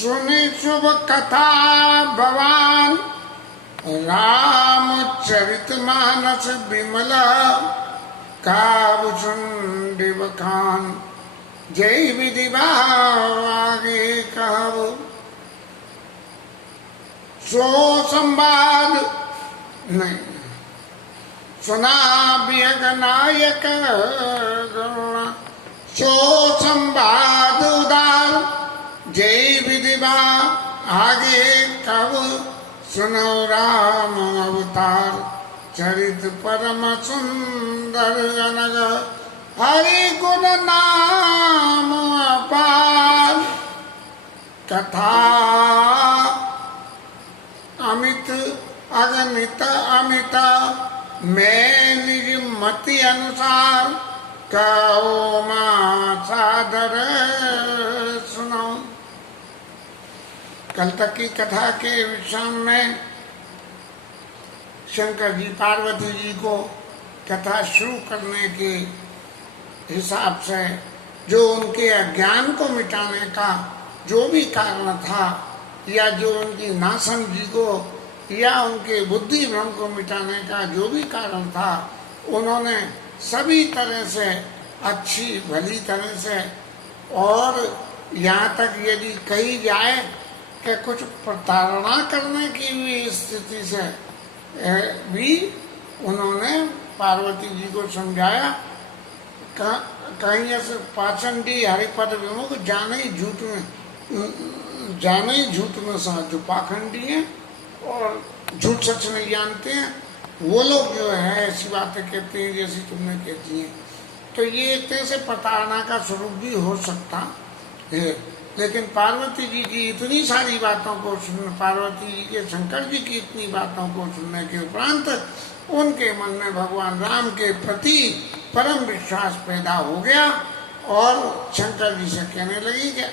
सुनि शुभ कथा भवान रामचरित मानस विमला काव्य सुंडी बखान जय विधि आगे कहो सो संवाद नहीं सुना बियग नायक सो संवाद उदार जय विधि आगे कहो सुनो राम अवतार चरित परम सुंदर अनग हरि गुण नाम अपार कथा अमित अगणित अमित मैं निज मति अनुसार कहो मां सादर सुनो। कल तक की कथा के विषय में शंकर जी पार्वती जी को कथा शुरू करने के हिसाब से जो उनके अज्ञान को मिटाने का जो भी कारण था या जो उनकी नासमझी को या उनके बुद्धि भ्रम को मिटाने का जो भी कारण था उन्होंने सभी तरह से अच्छी भली तरह से और यहाँ तक यदि कही जाए कि कुछ प्रताड़ना करने की भी स्थिति से भी उन्होंने पार्वती जी को समझाया। कहीं ऐसे पाचंडी हरिपद विमुख जाने ही झूठ में साथ जो पाखंडी हैं और झूठ सच नहीं जानते हैं वो लोग जो है ऐसी बातें कहते हैं जैसी तुमने कहती हैं। तो ये एक तरह से प्रताड़ना का स्वरूप भी हो सकता है। लेकिन पार्वती जी की इतनी सारी बातों को सुन पार्वती जी के शंकर जी की इतनी बातों को सुनने के उपरांत उनके मन में भगवान राम के प्रति परम विश्वास पैदा हो गया और शंकर जी से कहने लगी कि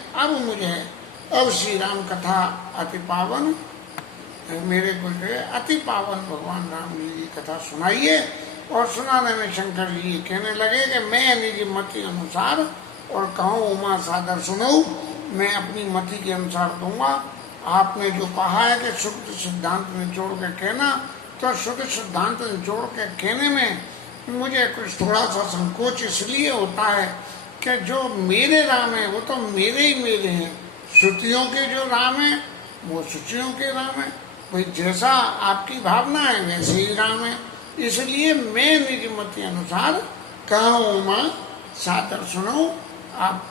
अब श्री राम कथा अति पावन मेरे को अति पावन भगवान राम जी की कथा सुनाइए। और सुनाने में शंकर जी कहने लगे कि मैं निज मति अनुसार और कहूँ उमा सादर सुनो, मैं अपनी मति के अनुसार दूंगा। आपने जो कहा है कि शुद्ध सिद्धांत निचोड़ के कहना, तो शुद्ध सिद्धांत निचोड़ के कहने में मुझे कुछ थोड़ा सा संकोच इसलिए होता है कि जो मेरे राम है वो तो मेरे ही मेरे हैं, श्रुतियों के जो राम है वो श्रुतियों के राम है, भाई जैसा आपकी भावना है वैसे ही राम है। इसलिए मैं निज मति अनुसार कहूँ माँ सादर सुनो। आप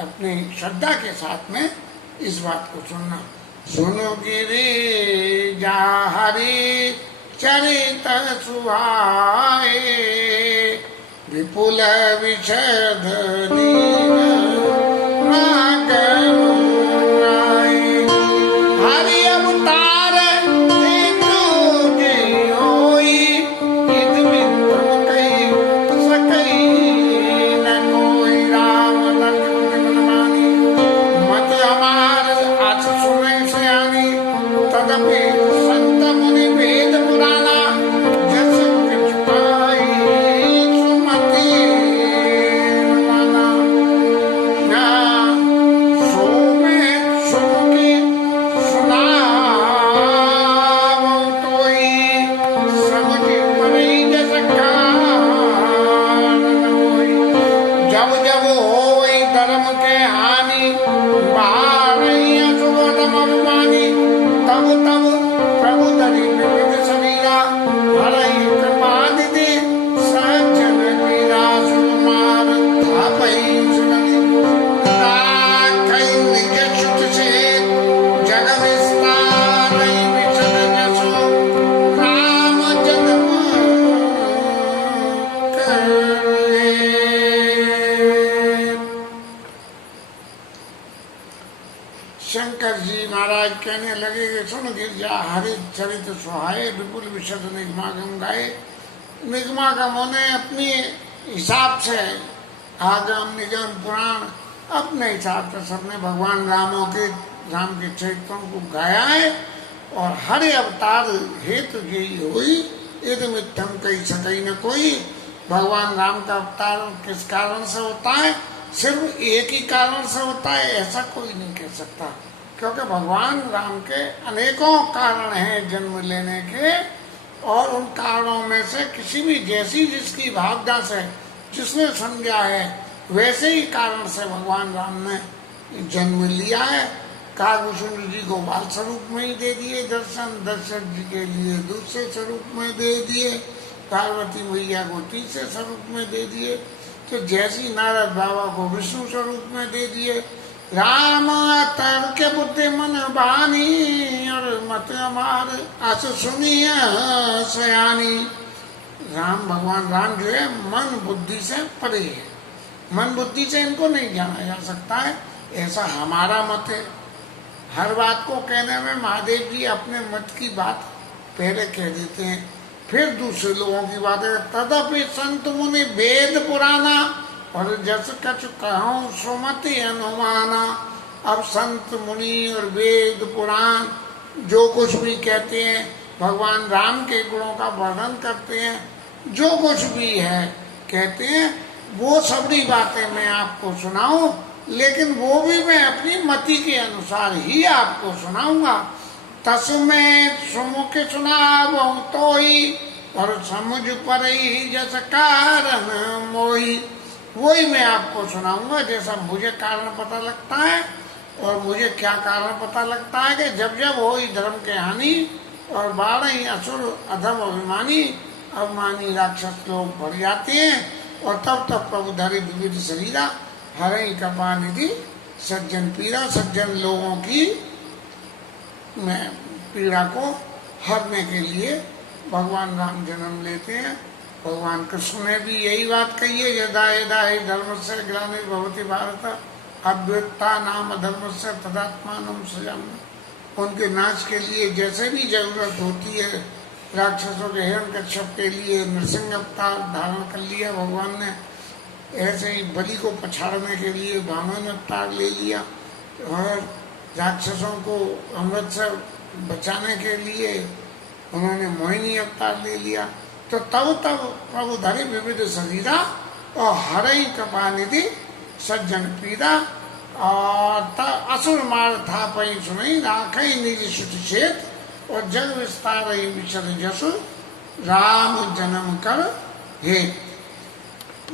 अपनी श्रद्धा के साथ में इस बात को सुनना। सुनो गिरे जा हरि चरित सुहाए विपुल विशद हरि अवतार कहने लगे कि सुन गिरजा हरि चरित सुहाए विपुल विशद निगमागम गाए। निगमागमों ने अपने हिसाब से आगम निगम पुराण अपने हिसाब से सबने भगवान राम के चरित्रों को गाया है। और हर अवतार हेतु यही हुई इदमित्थम कही सकई न कोई। भगवान राम का अवतार किस कारण से होता है? सिर्फ एक ही कारण से होता है ऐसा कोई नहीं कह सकता। क्योंकि भगवान राम के अनेकों कारण हैं जन्म लेने के, और उन कारणों में से किसी भी जैसी जिसकी भावना से जिसने समझा है वैसे ही कारण से भगवान राम ने जन्म लिया है। कागभूषण जी को बाल स्वरूप में ही दे दिए दर्शन, दशरथ जी के लिए दूसरे स्वरूप में दे दिए, पार्वती मैया को तीसरे स्वरूप में दे दिए, तो जैसी नारद बाबा को विष्णु स्वरूप में दे दिए। राम तर्क बुद्धि मन बानी और मत अमार अस सुनिए सयानी। राम भगवान राम जो है मन बुद्धि से परे है, मन बुद्धि से इनको नहीं जाना जा सकता है, ऐसा हमारा मत है। हर बात को कहने में महादेव जी अपने मत की बात पहले कह देते हैं, फिर दूसरे लोगों की बात है। तदपि संत मुनि वेद पुराना और जस कछ कहूँ सुमति अनुमाना। अब संत मुनि और वेद पुराण जो कुछ भी कहते हैं, भगवान राम के गुणों का वर्णन करते हैं, जो कुछ भी है कहते हैं, वो सभी बातें मैं आपको सुनाऊं, लेकिन वो भी मैं अपनी मति के अनुसार ही आपको सुनाऊंगा। तस्में सुमुख सुनावो तोई और समझ पर ही जस कारण मोही। वही मैं आपको सुनाऊंगा जैसा मुझे कारण पता लगता है। और मुझे क्या कारण पता लगता है कि जब जब हो धर्म के हानि और 12 असुर अधम अभिमानी राक्षस लोग बढ़ जाते हैं, और तब तब प्रभु धरि विविध शरीरा हरई कृपा निधि सज्जन पीड़ा। सज्जन लोगों की पीड़ा को हरने के लिए भगवान राम जन्म लेते हैं। भगवान कृष्ण ने भी यही बात कही है, यदा यदा ही धर्म से ग्लानिर्भवति भारत अभ्युत्था नाम धर्म से तदात्मानं सृजामि। उनके नाश के लिए जैसे भी जरूरत होती है, राक्षसों के हिरण्यकश्यप के लिए नृसिंह अवतार धारण कर लिया भगवान ने, ऐसे ही बलि को पछाड़ने के लिए वामन अवतार ले लिया, और राक्षसों को अमृत से बचाने के लिए उन्होंने मोहिनी अवतार ले लिया। तो तब तब प्रभु धरि विविध शरीरा और हरई कृपा निधि सज्जन पीड़ा। और असुर मार था पई सुनई राखई निज श्रुति क्षेत्र, और जग विस्तार विचर जसु राम जन्म कर हे।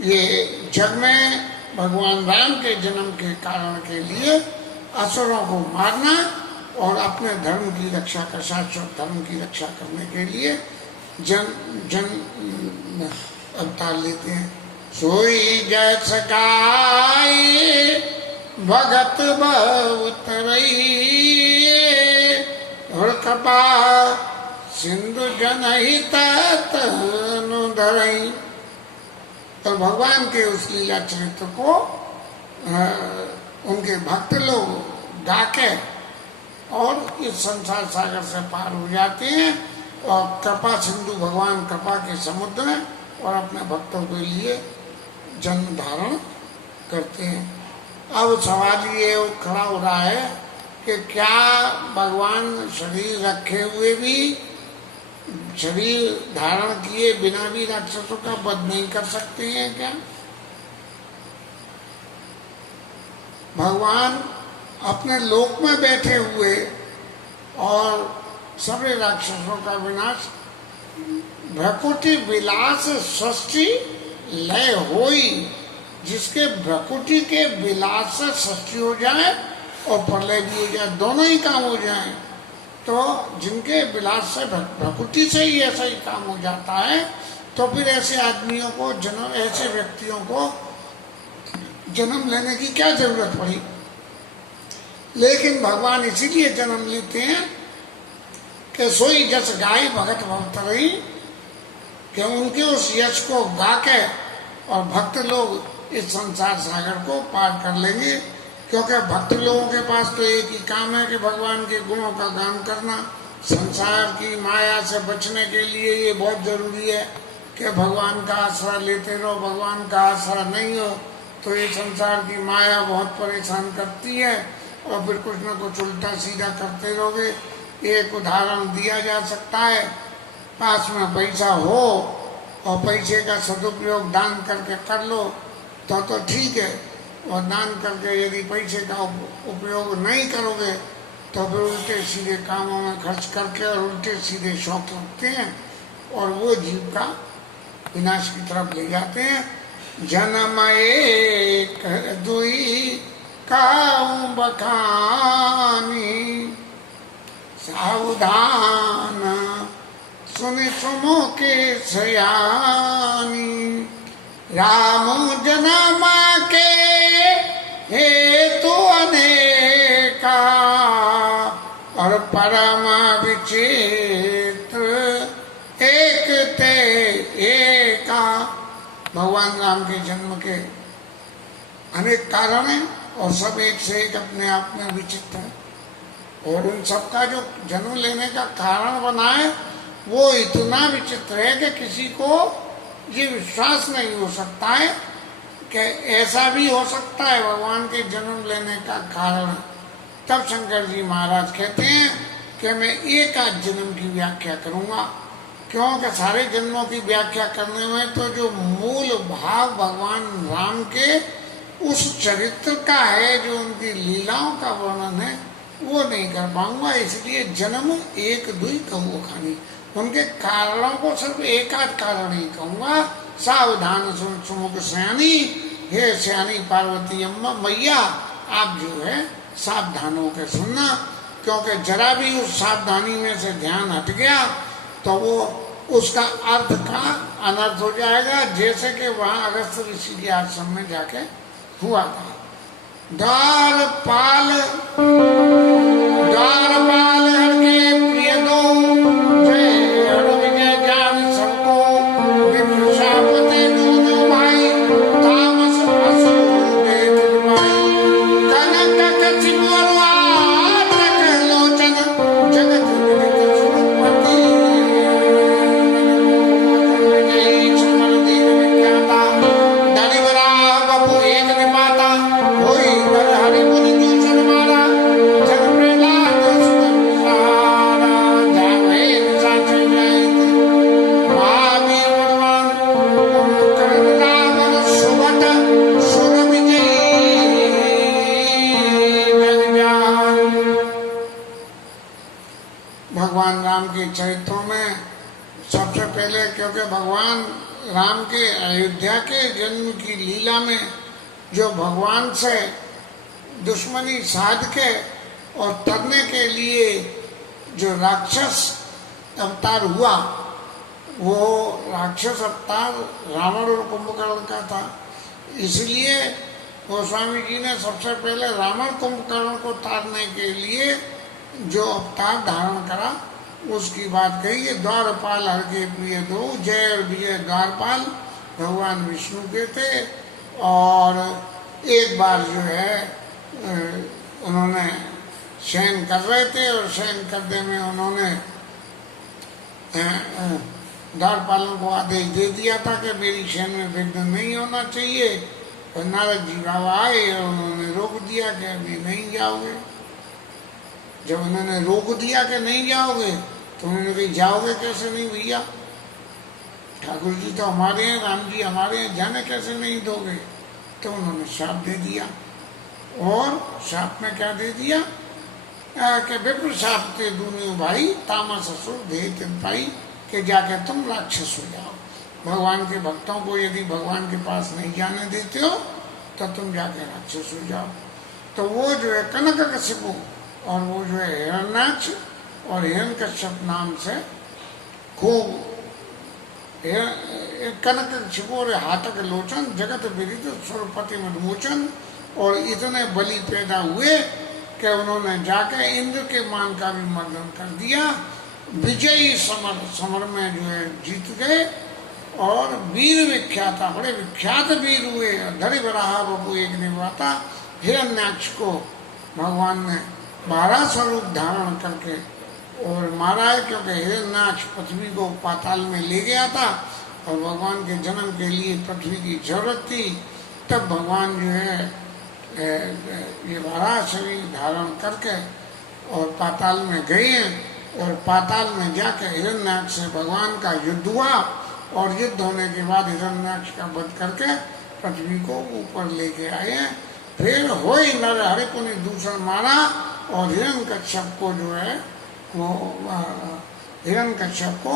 ये जग में भगवान राम के जन्म के कारण के लिए असुरों को मारना और अपने धर्म की रक्षा कर शाश्वत धर्म की रक्षा करने के लिए जन अवतार लेते हैं। सोई जय सकाई भगत बहुतरई और कृपा सिंधु जनहित तनु धरई। तो भगवान के उस लीला चरित्र को उनके भक्त लोग गाके और इस संसार सागर से पार हो जाते हैं, और कृपा सिंधु भगवान कृपा के समुद्र में और अपने भक्तों के लिए जन्म धारण करते हैं। अब सवाल ये खड़ा हो रहा है कि क्या भगवान शरीर रखे हुए भी, शरीर धारण किए बिना भी राक्षसों का वध नहीं कर सकते हैं क्या? भगवान अपने लोक में बैठे हुए और सभी राक्षसों का विनाश, भ्रकुटी विलास सृष्टि लय होई, जिसके भ्रकुटी के विलास से सृष्टि हो जाए और प्रलय भी हो जाए, दोनों ही काम हो जाए। तो जिनके विलास से भ्रकुटी से ही ऐसा ही काम हो जाता है, तो फिर ऐसे आदमियों को जन्म, ऐसे व्यक्तियों को जन्म लेने की क्या जरूरत पड़ी? लेकिन भगवान इसीलिए जन्म लेते हैं कि सोई जस गाय भगत भवतरई, कि उनके उस यश को गा के और भक्त लोग इस संसार सागर को पार कर लेंगे। क्योंकि भक्त लोगों के पास तो एक ही काम है कि भगवान के गुणों का गान करना। संसार की माया से बचने के लिए ये बहुत जरूरी है कि भगवान का आसरा लेते रहो। भगवान का आसरा नहीं हो तो ये संसार की माया बहुत परेशान करती है, और फिर कुछ न कुछ उल्टा सीधा करते रहोगे। एक उदाहरण दिया जा सकता है, पास में पैसा हो और पैसे का सदुपयोग दान करके कर लो तो ठीक है, और दान करके यदि पैसे का उपयोग नहीं करोगे तो फिर उल्टे सीधे कामों में खर्च करके और उल्टे सीधे शौक रखते हैं और वो जीव का विनाश की तरफ ले जाते हैं। जन्म एक दुई काऊ बखानी, सावधान सुनि सुमो के सयानी। राम जन्म के हेतु अनेका, और परम विचित्र एक ते एका। भगवान राम के जन्म के अनेक कारण हैं और सब एक से एक अपने आप में विचित्र है। और उन सबका जो जन्म लेने का कारण बना है वो इतना विचित्र है कि किसी को ये विश्वास नहीं हो सकता है कि ऐसा भी हो सकता है भगवान के जन्म लेने का कारण। तब शंकर जी महाराज कहते हैं कि मैं एक आध जन्म की व्याख्या करूंगा, क्योंकि सारे जन्मों की व्याख्या करने में तो जो मूल भाव भगवान राम के उस चरित्र का है, जो उनकी लीलाओं का वर्णन है, वो नहीं कर पाऊंगा। इसलिए जन्म एक दुई कहूँ खानी, उनके कारणों को सिर्फ एक आध कारण ही कहूँगा। सावधान सुन सुमुख सयानी, हे सयानी पार्वती अम्मा मैया, आप जो है सावधान होकर सुनना, क्योंकि जरा भी उस सावधानी में से ध्यान हट गया तो वो उसका अर्थ का अनर्थ हो जाएगा। जैसे कि वहाँ अगस्त ऋषि के आश्रम में जाके हुआ था। द्वारपाल हर के प्रिय दो, जय हर विजय जान सबको। विप्रशापते दोनों भाई, तामस असुर देख भाई। कनक कछिप और आतक लोचन, जगत विदित सुरपति। विजयी समर दीन विख्याता, धनिवरा बपु एक निपाता। होई नर हरि मुनि दूषण मारा, जन प्रहलाद सुतन सारा। जावे साचि जयंती, महावीर बलवान। कर्ण रावण सुभट, सुर विजयी जग जान। भगवान राम के चरित्रों में सबसे पहले, क्योंकि भगवान राम के अयोध्या के जन्म की लीला में जो भगवान से दुश्मनी साध के और तरने के लिए जो राक्षस अवतार हुआ, वो राक्षस अवतार रावण और कुंभकर्ण का था। इसलिए गोस्वामी जी ने सबसे पहले रावण कुंभकर्ण को तारने के लिए जो अवतार धारण करा उसकी बात कही है। द्वारपाल हर के प्रिय दो, जय और विजय द्वारपाल भगवान विष्णु के थे। और एक बार जो है उन्होंने शयन कर रहे थे और शयन करने में उन्होंने द्वारपालों को आदेश दे दिया था कि मेरी शयन में विघ्न नहीं होना चाहिए। और नारद जी बाबा आए और उन्होंने रोक दिया कि अभी नहीं जाओगे। जब उन्होंने रोक दिया कि नहीं जाओगे तो उन्होंने कहा जाओगे कैसे नहीं भैया, ठाकुर जी तो हमारे हैं, राम जी हमारे हैं, जाने कैसे नहीं दोगे। तो उन्होंने श्राप दे दिया। और श्राप में क्या दे दिया कि विप्र श्राप ते दूनियों भाई, तामस असुर दे तिन पाई, कि जाके तुम राक्षस हो जाओ। भगवान के भक्तों को यदि भगवान के पास नहीं जाने देते हो तो तुम जाके राक्षस हो जाओ। तो वो जो है कनकशिपु और वो जो है हिरण्याक्ष और हिरण्यकश्यप नाम से खूब कनकशिपु और हाटक लोचन, जगत विदित सुरपति मधुमोचन। और इतने बलि पैदा हुए कि उन्होंने जाके इंद्र के मान का भी मर्दन कर दिया। विजयी समर में जो है जीत गए और वीर विख्याता, बड़े विख्यात वीर हुए। धरि बराहा बबू एक निभाता। हिरण्याक्ष को भगवान ने 12 स्वरूप धारण करके और मारा है, क्योंकि हिरण्याक्ष पृथ्वी को पाताल में ले गया था और भगवान के जन्म के लिए पृथ्वी की जरूरत थी। तब भगवान जो है ये 12 शरीर धारण करके और पाताल में गए और पाताल में जाकर हिरण्याक्ष से भगवान का युद्ध हुआ। और युद्ध होने के बाद हिरण्याक्ष का वध करके पृथ्वी को ऊपर लेके आए हैं। फिर हो ही नर हरिपु ने दूसरा मारा और हिरण्यकश्यप को जो है वो हिरण्यकश्यप को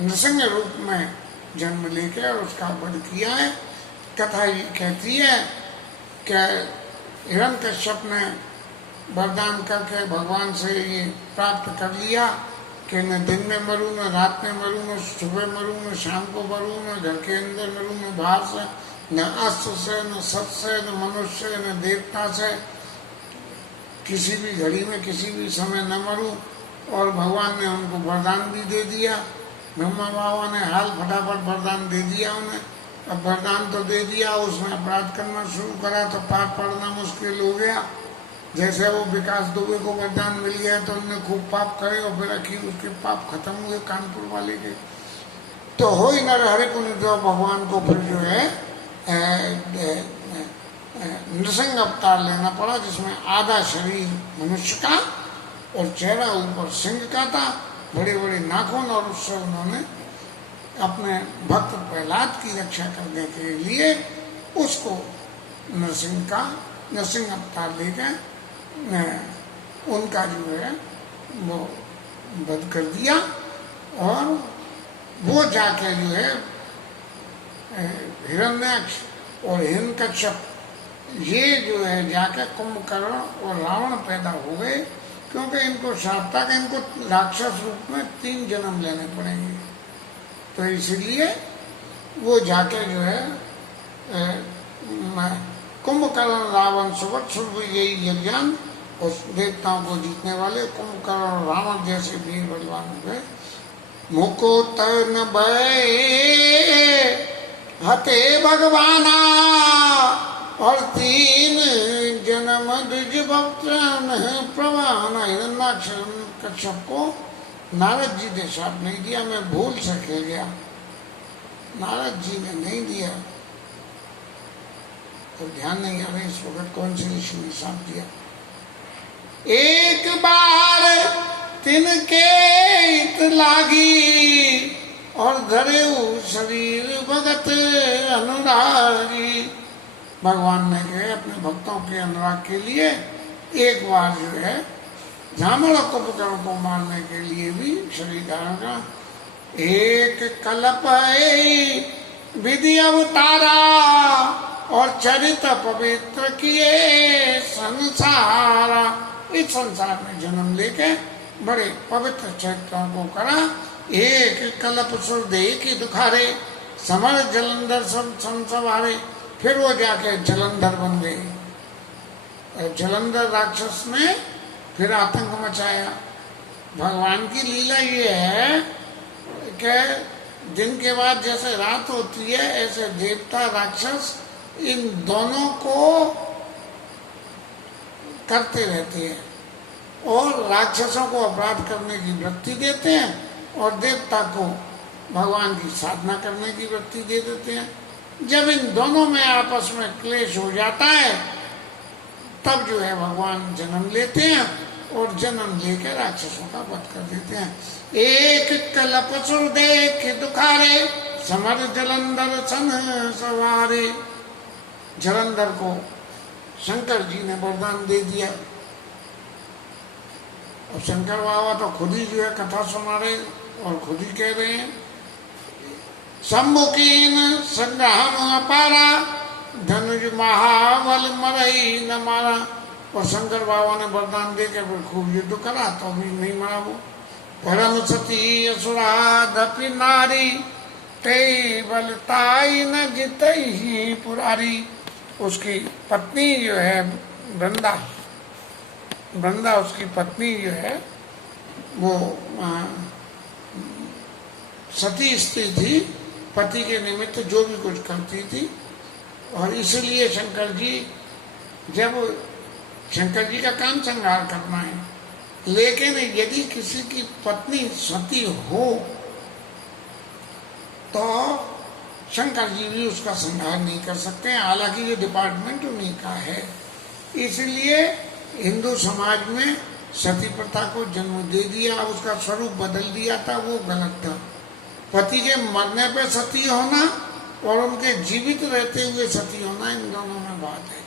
नृसिंह रूप में जन्म लेके और उसका वध किया है। कथा ये कहती है कि हिरण्यकश्यप ने वरदान करके भगवान से ये प्राप्त कर लिया कि न दिन में मरूं, न रात में मरूं, न सुबह मरूं, न शाम को मरूं, न घर के अंदर मरूं, न बाहर से, न अस्त्र से, न सत से, न मनुष्य से, न देवता से, किसी भी घड़ी में किसी भी समय न मरूं। और भगवान ने उनको वरदान भी दे दिया। ब्रह्मा बाबा ने हाल फटाफट वरदान दे दिया उन्हें। अब वरदान तो दे दिया, उसने अपराध करना शुरू करा तो पाप पढ़ना मुश्किल हो गया। जैसे वो विकास दुबे को वरदान मिल गया तो उन्होंने खूब पाप करे और फिर आखिर उसके पाप खत्म हुए कानपुर वाले के। तो हो ही नर हरिपु ने तो भगवान को फिर जो है नृसिंह अवतार लेना पड़ा, जिसमें आधा शरीर मनुष्य का और चेहरा ऊपर सिंह का था, बड़े बड़े नाखून, और उससे उन्होंने अपने भक्त प्रहलाद की रक्षा करने के लिए उसको नरसिंह अवतार लेकर उनका जो है वो वध कर दिया। और वो जाके जो है हिरण्याक्ष और हिरण्यकश्यप ये जो है जाके कुंभकर्ण और रावण पैदा हो गए, क्योंकि इनको श्राप था कि इनको राक्षस रूप में 3 जन्म लेने पड़ेंगे। तो इसलिए वो जाके जो है कुंभकर्ण रावण सुवर्ण सुरविजयी यज्ञान उस देवताओं को जीतने वाले कुंभकर्ण और रावण जैसे वीर बलवान हो गए। मुकुट न भय हते भगवाना और 3 जन्म द्विज प्रवान। हिरण्यकश्यप को नारद जी ने शाप नहीं दिया, मैं भूल से खेल गया, नारद जी ने नहीं दिया, तो ध्यान नहीं आ रहा इस वक्त कौन से ऋषि ने शाप दिया। एक बार तिनके इत लागी और धरे शरीर भगत अनुरागी। भगवान ने कहे अपने भक्तों के अनुराग के लिए एक बार जो है ब्राह्मण कुंभकर्ण को मारने के लिए भी शरीर धारण का। एक कल्प विधि अवतारा और चरित पवित्र किए संसारा। इस संसार में जन्म लेके बड़े पवित्र चरित्रों को करा। एक कल्प सुर दे की दुखारे समर जलंधर संसवारे। फिर वो जाके जलंधर बन गए। जलंधर राक्षस ने फिर आतंक मचाया। भगवान की लीला ये है कि दिन के बाद जैसे रात होती है ऐसे देवता राक्षस इन दोनों को करते रहते हैं और राक्षसों को अपराध करने की वृत्ति देते हैं और देवता को भगवान की साधना करने की वृत्ति दे देते हैं। जब इन दोनों में आपस में क्लेश हो जाता है तब जो है भगवान जन्म लेते हैं और जन्म लेकर राक्षसों का वध कर देते हैं। एक कल्प सुर देख दुखारे समर जलंधर सन सवारे। जलंधर को शंकर जी ने वरदान दे दिया और शंकर बाबा तो खुद ही जो है कथा सुना रहे और खुद ही कह रहे हैं सम्मुखीन संग्राम अपारा धनुज महाबल मरई न मारा। और शंकर बाबा ने वरदान देकर फिर खूब युद्ध करा तो भी नहीं मारा वो। परम सती असुरा धपी नारी ते बलताई न जितई पुरारी। उसकी पत्नी जो है वृंदा उसकी पत्नी जो है वो सती स्त्री थी, पति के निमित्त जो भी कुछ करती थी। और इसलिए शंकर जी का काम संहार करना है, लेकिन यदि किसी की पत्नी सती हो तो शंकर जी भी उसका संहार नहीं कर सकते हैं। हालांकि ये डिपार्टमेंट उन्हीं का है। इसलिए हिंदू समाज में सती प्रथा को जन्म दे दिया, उसका स्वरूप बदल दिया था, वो गलत था। पति के मरने पे सती होना और उनके जीवित रहते हुए सती होना इन दोनों में बात है।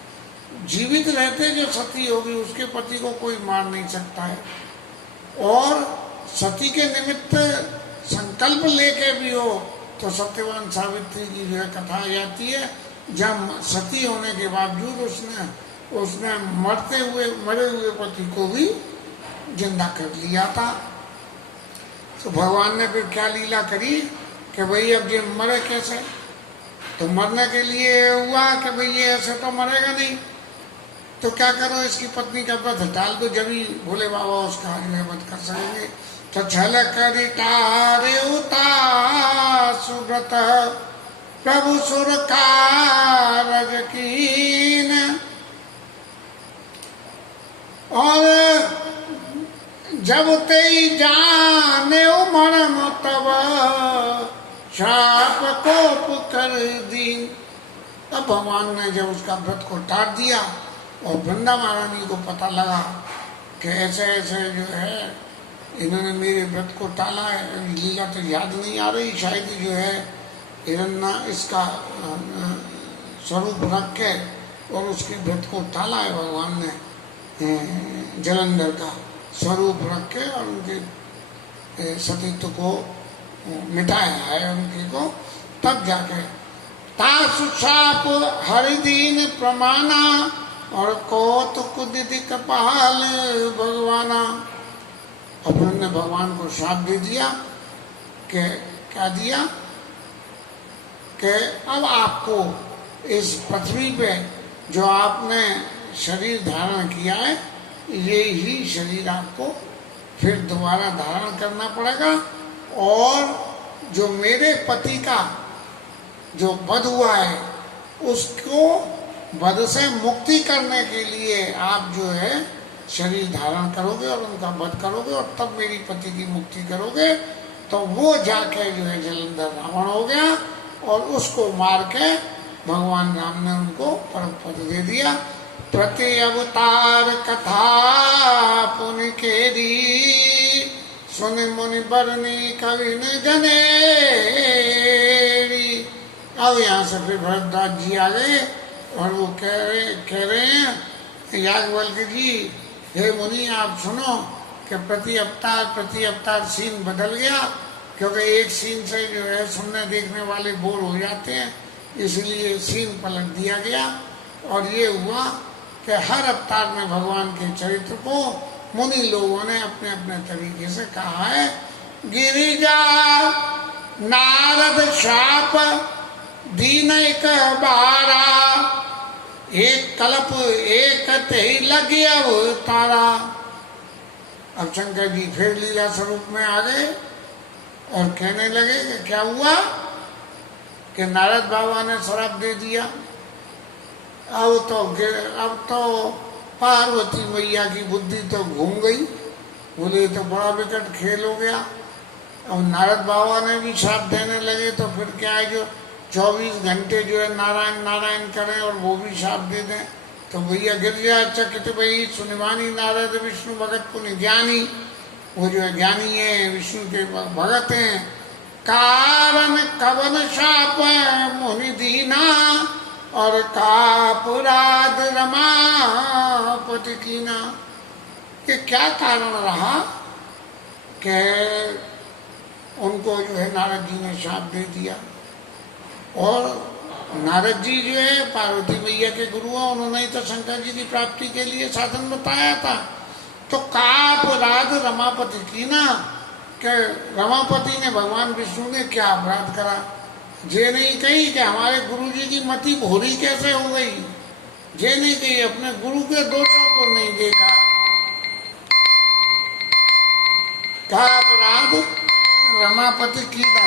जीवित रहते जो सती होगी उसके पति को कोई मार नहीं सकता है। और सती के निमित्त संकल्प लेके भी हो तो सत्यवान सावित्री की जो है कथा आ जाती है, जब सती होने के बावजूद उसने मरे हुए पति को भी जिंदा कर लिया था। तो भगवान ने फिर क्या लीला करी कि भाई अब ये मरे कैसे, तो मरने के लिए हुआ कि भाई ये ऐसे तो मरेगा नहीं, तो क्या करो इसकी पत्नी का व्रत टाल दो, जब ही भोले बाबा उसका वध कर सकेंगे। तो छल करी तारे सुव्रत प्रभु सुर कारज कीन, और जब ते जाने मरम तब शाप कोप कर दीन। तब भगवान ने जब उसका व्रत को टाट दिया और वृंदा महारानी को पता लगा कि ऐसे ऐसे जो है इन्होंने मेरे व्रत को टाला है, लीला तो याद नहीं आ रही, शायद जो है हिरण्य इसका स्वरूप रख के और उसके व्रत को टाला है भगवान ने, जलंधर का स्वरूप रख के और उनके सतीत्व को मिटाया है उनके को। तब जाके तासुसाप हरिदीन प्रमाना और कौतुक दिति कपाल भगवाना। और उन्होंने भगवान को श्राप दे दिया कि क्या दिया कि अब आपको इस पृथ्वी पे जो आपने शरीर धारण किया है ये ही शरीर आपको फिर दोबारा धारण करना पड़ेगा, और जो मेरे पति का जो वध हुआ है उसको वध से मुक्ति करने के लिए आप जो है शरीर धारण करोगे और उनका वध करोगे और तब मेरी पति की मुक्ति करोगे। तो वो जाके जो है जलंधर रावण हो गया और उसको मार के भगवान राम ने उनको परम पद दे दिया। प्रति अवतार कथा पुनि केरी सुनि मुनि बरनी कवि ने गनेरी। अब यहाँ से फिर भरद्वाज जी आ गए और वो कह रहे हैं याज्ञवल्क्य जी, हे मुनि आप सुनो कि प्रति अवतार सीन बदल गया, क्योंकि एक सीन से जो है सुनने देखने वाले बोर हो जाते हैं, इसलिए सीन पलट दिया गया। और ये हुआ कि हर अवतार में भगवान के चरित्र को मुनि लोगों ने अपने अपने तरीके से कहा है। गिरिजा नारद शाप दीन एक बारा, एक कल्प एक ते लगी अवतारा। अब शंकर जी फिर लीला स्वरूप में आ गए और कहने लगे कि क्या हुआ कि नारद बाबा ने श्राप दे दिया। अब तो पार्वती मैया की बुद्धि तो घूम गई, बोले तो बड़ा विकट खेल हो गया। अब नारद बाबा ने भी श्राप देने लगे तो फिर क्या है, जो 24 घंटे जो है नारायण नारायण करें और वो भी श्राप दे दें तो भैया गिरजा चकित भई सुनिवानी नारद विष्णु भगत पुनि ज्ञानी। वो जो है ज्ञानी है, विष्णु के भगत हैं। कारण कवन शाप मुनि दीना और कापुराद रमापति कीना। कि क्या कारण रहा कि उनको जो है नारद जी ने शाप दे दिया। और नारद जी जो है पार्वती मैया के गुरु हैं, उन्होंने ही तो शंकर जी की प्राप्ति के लिए साधन बताया था। तो कापुराद रमापति कीना कि रमापति ने भगवान विष्णु ने क्या अपराध करा। ये नहीं कही कि हमारे गुरु जी की मति भोरी कैसे हो गई, ये नहीं कही, अपने गुरु के दोषों को नहीं देखा। क्या अपराध रमापति कीना